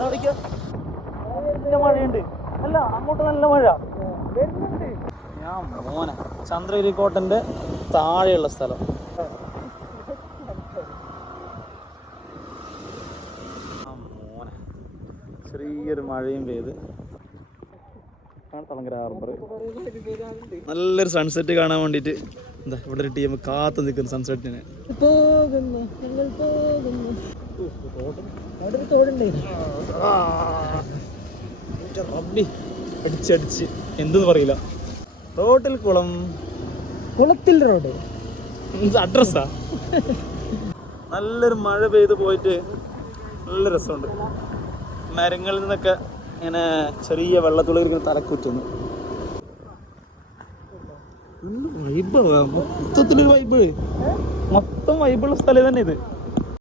നല്ല മഴയുണ്ട്. അല്ല അങ്ങോട്ട് നല്ല മഴ. ഞാൻ മോനെ ചന്ദ്രഗിരി കോട്ടന്റെ താഴെയുള്ള സ്ഥലം. മോനെ ചെറിയൊരു മഴയും പെയ്ത്. തളങ്കര ഹാർബർ നല്ലൊരു സൺസെറ്റ് കാണാൻ വേണ്ടിയിട്ട് എന്താ ഇവിടെ ഒരു ടീം കാത്തു നിൽക്കുന്നു സൺസെറ്റിന് പോകുന്നു ഞങ്ങൾ പോകുന്നു. അവിടെ ഒരു തോടുണ്ട്. റബ്ബി. അടിച്ചടിച്ച് എന്തെന്ന് പറയില്ല. റോട്ടിൽ കുളം. കുളത്തിൽ റോഡ്. അഡ്രസ്സാ നല്ലൊരു മഴ പെയ്ത് പോയിട്ട് നല്ല രസമുണ്ട്. മരങ്ങളിൽ നിന്നൊക്കെ ഇങ്ങനെ ചെറിയ വെള്ളത്തുള്ളിൽ ഇങ്ങനെ തലക്കുറ്റുന്നു വൈബ് മൊത്തത്തിലൊരു വൈബ് മൊത്തം വൈബുള്ള സ്ഥലം തന്നെ ഇത്.